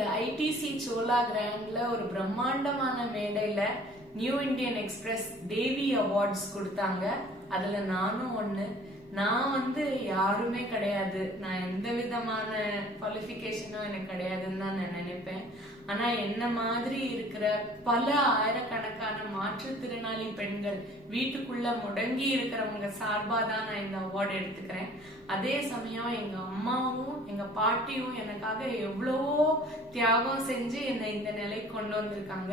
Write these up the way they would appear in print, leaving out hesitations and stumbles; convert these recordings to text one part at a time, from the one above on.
இந்த ஐடிசி சோலா கிராண்ட்ல ஒரு பிரம்மாண்டமான மேடையில நியூ இந்தியன் எக்ஸ்பிரஸ் தேவி அவார்ட்ஸ் கொடுத்தாங்க. அதுல நானும் ஒண்ணு. நான் யாருமே கிடையாது, நான் எந்த விதமான குவாலிஃபிகேஷனும் எனக்கு கிடையாதுன்னு தான் நான் நினைப்பேன். ஆனா என்ன மாதிரி இருக்கிற பல ஆயிரக்கணக்கான மாற்றுத்திறனாளி பெண்கள் வீட்டுக்குள்ள முடங்கி இருக்கிறவங்க சார்பா தான் நான் இந்த அவார்டு எடுத்துக்கிறேன். அதே சமயம் எங்க அம்மாவும் எங்க பாட்டியும் எனக்காக எவ்வளவோ தியாகம் செஞ்சு என்னை இந்த நிலைக்கு கொண்டு வந்திருக்காங்க.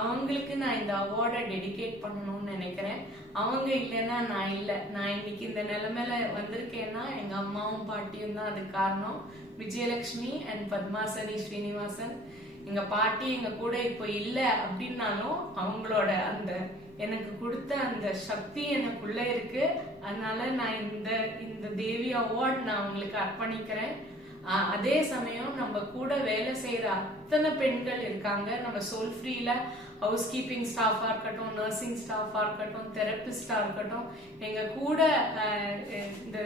அவங்களுக்கு நான் இந்த அவார்டை டெடிகேட் பண்ணணும்னு நினைக்கிறேன். அவங்க இல்லைன்னா நான் இல்லை. நான் இன்னைக்கு இந்த நிலைமையில வந்திருக்கேன்னா எங்க அம்மாவும் பாட்டியும் தான் அதுக்கு காரணம். விஜயலட்சுமி அண்ட் பத்மாசனி ஸ்ரீனிவாசன். எங்க பாட்டி எங்க கூட இப்போ இல்ல அப்படின்னாலும் அவங்களோட அந்த எனக்கு கொடுத்த அந்த சக்தி எனக்குள்ள இருக்கு. அதனால நான் இந்த தேவி அவார்ட் நான் அவங்களுக்கு அர்ப்பணிக்கிறேன். அதே சமயம் நம்ம கூட வேலை செய்யற அத்தனை பெண்கள் இருக்காங்க. நம்ம சோல் ஃப்ரீல ஹவுஸ் கீப்பிங் ஸ்டாஃபா இருக்கட்டும், நர்சிங் ஸ்டாஃபா இருக்கட்டும், தெரபிஸ்டா இருக்கட்டும், எங்க கூட இந்த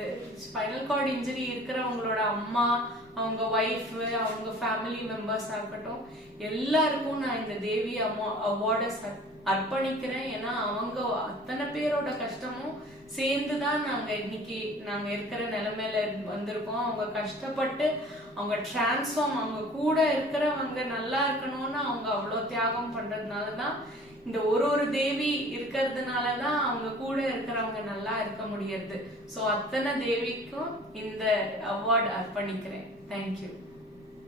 ஸ்பைனல் கார்டு இன்ஜுரி இருக்கிறவங்களோட அம்மா, அவங்க ஒய்ஃப், அவங்க ஃபேமிலி மெம்பர்ஸா இருக்கட்டும், எல்லாருக்கும் நான் இந்த தேவி அவார்டை அர்ப்பணிக்கிறேன். ஏன்னா அவங்க அத்தனை பேரோட கஷ்டமும் சேர்ந்துதான் இன்னைக்கு நாங்க இருக்கிற நிலைமையில வந்திருக்கோம். அவங்க கஷ்டப்பட்டு அவங்க டிரான்ஸ்ஃபார்ம், அவங்க கூட இருக்கிறவங்க நல்லா இருக்கணும்னு அவங்க அவ்வளவு தியாகம் பண்றதுனாலதான் இந்த ஒரு தேவி இருக்கிறதுனாலதான் அவங்க கூட இருக்கிறவங்க நல்லா இருக்க முடியாது. சோ அத்தனை தேவிக்கும் இந்த அவார்டு அர்ப்பணிக்கிறேன். தேங்க்யூ.